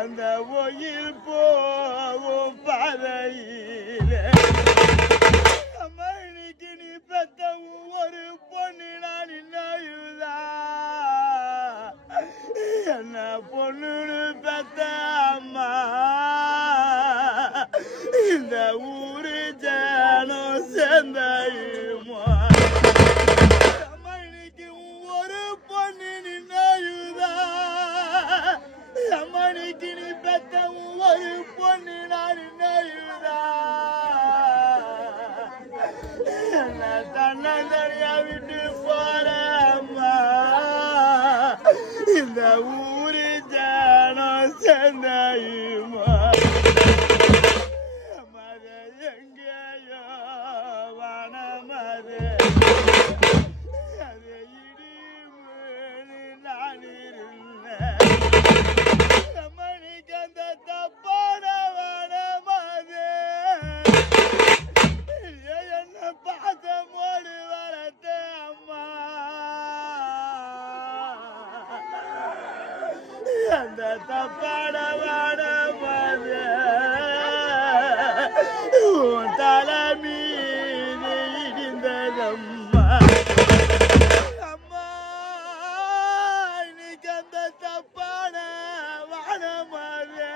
அந்த ஒயில் போகும் பாதையிலே அம்மா இன்னைக்கு நீ பெத்த ஒரு பொண்ணு நான் இன்னுதா என்ன பொண்ணுன்னு பெத்த அம்மா இந்த ஊரு ஜனம் சேர்ந்தாயுமா அம்மா இன்னைக்கு ஒரு பொண்ணு நின்னுதா அம்மா இன்னைக்கு நீ பெத்த ஒரு பொண்ணு நான் இன்னுதா என்ன தன்னந்தனியா விட்டு போற அம்மா இந்த ஊரு ஜனம் சேர்ந்தாயுமா அந்த தப்பான வாடமாது உன் தலை மீது இடிந்ததம்மா அம்மா இன்னைக்கு அந்த தப்பான வாடமாது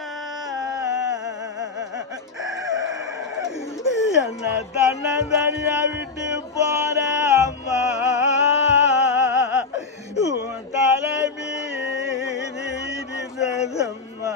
என்ன தன்னந்தனியா விட்டு போற அம்மா உன் தலை மீது இடிந்ததம்மா